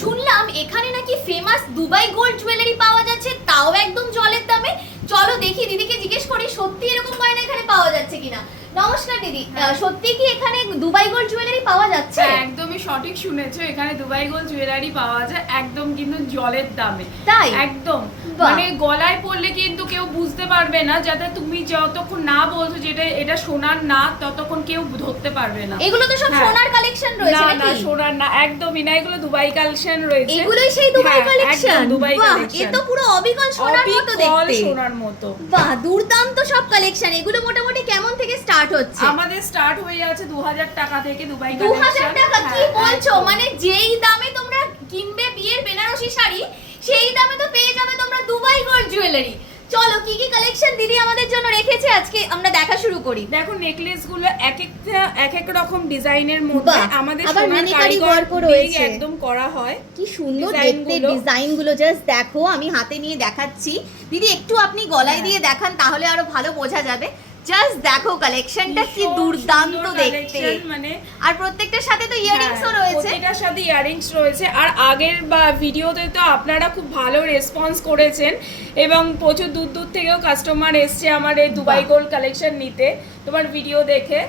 শুনলাম এখানে নাকি ফেমাস দুবাই গোল্ড জুয়েলারি পাওয়া যাচ্ছে, তাও একদম জলের দামে। চলো দেখি, দিদিকে জিজ্ঞেস করি সত্যি এরকম গয়না এখানে পাওয়া যাচ্ছে কিনা। নমস্কার দিদি, সত্যি কি এখানে দুবাই গোল্ড জুয়েলারি পাওয়া যাচ্ছে? একদমই সঠিক শুনেছো, এখানে দুবাই গোল্ড জুয়েলারি পাওয়া যায় একদম কিন্তু জলের দামে। তাই? একদম, মানে গলায় পরলে কিন্তু কেউ বুঝতে পারবে না, যাতে তুমি যতক্ষণ না বলছো যেটা এটা সোনার না ততক্ষণ কেউ ধরতে পারবে না। এগুলো তো সব সোনার কালেকশন রয়েছে না, নাকি? না সোনার না, একদমই না, এগুলো দুবাই কালেকশন রয়েছে। এগুলোই সেই দুবাই কালেকশন? একদম দুবাই বাহ, কালেকশন। এ তো পুরো অবিকল সোনার মতো দেখতে। সোনার মতো। বাহ, দুর্দান্ত সব কালেকশন। এগুলো মোটামুটি কেমন থেকে স্টার্ট হচ্ছে? আমাদের স্টার্ট হয়ে যাচ্ছে 2000 টাকা থেকে দুবাই 2000 টাকা? কি বলছো? একদম। মানে যেই দামে তোমরা কিনবে বিয়ের বেনারসি শাড়ি, সেই দামে তো পেয়ে যাবে তোমরা দুবাই গোল্ড জুয়েলারি। চলো কি কি কালেকশন দিদি আমাদের জন্য রেখেছে আজকে আমরা দেখা শুরু করি। দেখো নেকলেস গুলো এক এক রকম ডিজাইনের মধ্যে আমাদের আবার সোনার মিনিকারি কারিগর ওয়ার্কও দিয়ে রয়েছে। একদম করা হয়। কি সুন্দর ডিজাইন দেখতে গুলো। ডিজাইন গুলো, জাস্ট দেখো। আমি হাতে নিয়ে দেখাচ্ছি দিদি, একটু আপনি গলায় দিয়ে দেখান, তাহলে আরো ভালো বোঝা যাবে। জাস্ট দেখো কালেকশনটা কি ভীষণ দুর্দান্ত সুন্দর দেখতে। collection, মানে আর প্রত্যেকটার সাথে তো ইয়াররিংসও রয়েছে। প্রত্যেকটার সাথে ইয়াররিংস রয়েছে। আর আগের ভিডিওতে তো আপনারা খুব ভালো রেসপন্স করেছেন এবং প্রচুর দূর দূর থেকেও কাস্টমার এসছে আমার এই দুবাই গোল্ড কালেকশন নিতে তোমার ভিডিও দেখে।